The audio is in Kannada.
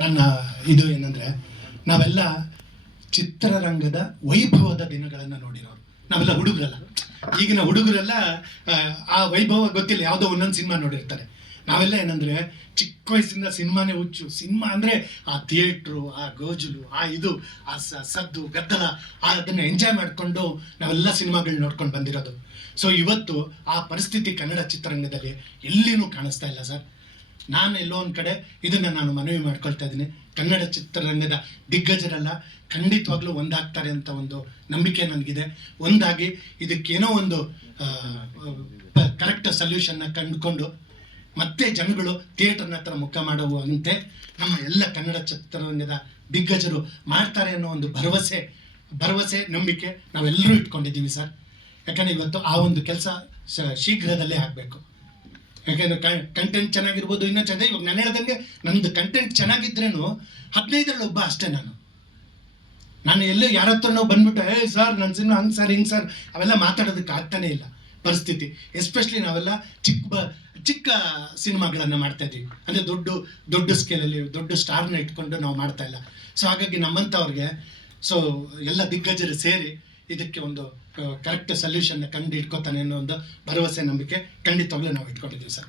ನನ್ನ ಇದು ಏನಂದ್ರೆ ನಾವೆಲ್ಲ ಚಿತ್ರರಂಗದ ವೈಭವದ ದಿನಗಳನ್ನು ನೋಡಿರೋರು. ನಾವೆಲ್ಲ ಹುಡುಗರಲ್ಲ. ಈಗಿನ ಹುಡುಗರೆಲ್ಲ ಆ, ವೈಭವ ಗೊತ್ತಿಲ್ಲ. ಯಾವುದೋ ಒಂದೊಂದು ಸಿನಿಮಾ ನೋಡಿರ್ತಾರೆ. ನಾವೆಲ್ಲ ಏನಂದ್ರೆ ಚಿಕ್ಕ ವಯಸ್ಸಿಂದ ಸಿನಿಮಾನೇ ಹುಚ್ಚು. ಸಿನಿಮಾ ಅಂದ್ರೆ ಆ ಥಿಯೇಟ್ರು ಆ ಗೋಜಲು ಆ ಇದು ಆ ಸದ್ದು ಗದ್ದಲ ಆ ಅದನ್ನ ಎಂಜಾಯ್ ಮಾಡಿಕೊಂಡು ನಾವೆಲ್ಲ ಸಿನಿಮಾಗಳು ನೋಡ್ಕೊಂಡು ಬಂದಿರೋದು. ಸೊ ಇವತ್ತು ಆ ಪರಿಸ್ಥಿತಿ ಕನ್ನಡ ಚಿತ್ರರಂಗದಲ್ಲಿ ಎಲ್ಲಿನೂ ಕಾಣಿಸ್ತಾ ಇಲ್ಲ ಸರ್. ನಾನು ಎಲ್ಲೋ ಒಂದು ಕಡೆ ಇದನ್ನ ನಾನು ಮನವಿ ಮಾಡ್ಕೊಳ್ತಾ ಇದ್ದೀನಿ. ಕನ್ನಡ ಚಿತ್ರರಂಗದ ದಿಗ್ಗಜರೆಲ್ಲ, ಖಂಡಿತವಾಗ್ಲೂ ಒಂದಾಗ್ತಾರೆ ಅಂತ ಒಂದು ನಂಬಿಕೆ ನನಗಿದೆ. ಒಂದಾಗಿ ಇದಕ್ಕೇನೋ ಒಂದು ಕರೆಕ್ಟ್ ಸೊಲ್ಯೂಷನ್ನ ಕಂಡುಕೊಂಡು ಮತ್ತೆ ಜನಗಳು ಥಿಯೇಟರ್ನ ಹತ್ರ ಮುಖ ಮಾಡುವಂತೆ ನಮ್ಮ ಎಲ್ಲ ಕನ್ನಡ ಚಿತ್ರರಂಗದ ದಿಗ್ಗಜರು ಮಾಡ್ತಾರೆ ಅನ್ನೋ ಒಂದು ಭರವಸೆ ಭರವಸೆ, ನಂಬಿಕೆ ನಾವೆಲ್ಲರೂ ಇಟ್ಕೊಂಡಿದ್ದೀವಿ ಸರ್. ಯಾಕಂದ್ರೆ ಇವತ್ತು ಆ ಒಂದು ಕೆಲಸ ಶೀಘ್ರದಲ್ಲೇ ಆಗಬೇಕು. ಯಾಕಂದ್ರೆ ಕಂಟೆಂಟ್ ಚೆನ್ನಾಗಿರ್ಬೋದು, ಇನ್ನೂ ಚೆನ್ನಾಗಿ, ಇವಾಗ ನಾನು ಹೇಳ್ದಂಗೆ ನಂದು ಕಂಟೆಂಟ್ ಚೆನ್ನಾಗಿದ್ರೇನು ಹದಿನೈದರಲ್ಲಿ ಒಬ್ಬ ಅಷ್ಟೇ ನಾನು. ನಾನು ಎಲ್ಲೇ ಯಾರ ಹತ್ರನೋ ಬಂದ್ಬಿಟ್ಟು, ಏ ಸರ್ ನನ್ನ ಸಿನಿಮಾ ಹಂಗೆ ಸರ್, ಹಿಂಗೆ ಸರ್, ಅವೆಲ್ಲ ಮಾತಾಡೋದಕ್ಕೆ ಆಗ್ತಾನೆ ಇಲ್ಲ ಪರಿಸ್ಥಿತಿ. ಎಸ್ಪೆಷಲಿ ನಾವೆಲ್ಲ ಚಿಕ್ಕ ಬ, ಚಿಕ್ಕ ಸಿನಿಮಾಗಳನ್ನು ಮಾಡ್ತಾ ಇದ್ದೀವಿ ಅಂದರೆ ದೊಡ್ಡ ದೊಡ್ಡ ಸ್ಕೇಲಲ್ಲಿ ದೊಡ್ಡ ಸ್ಟಾರ್ನ ಇಟ್ಕೊಂಡು ನಾವು ಮಾಡ್ತಾ ಇಲ್ಲ. ಸೊ ಹಾಗಾಗಿ ನಮ್ಮಂಥವ್ರಿಗೆ ಸೊ ಎಲ್ಲ ದಿಗ್ಗಜರು ಸೇರಿ ಇದಕ್ಕೆ ಒಂದು ಕರೆಕ್ಟ್ ಸೊಲ್ಯೂಷನ್ನ ಕಂಡು ಇಟ್ಕೋತಾನೆ ಅನ್ನೋ ಒಂದು ಭರವಸೆ ನಂಬಿಕೆ ಖಂಡಿತವಾಗ್ಲೂ ನಾವು ಇಟ್ಕೊಂಡಿದ್ದೀವಿ ಸರ್.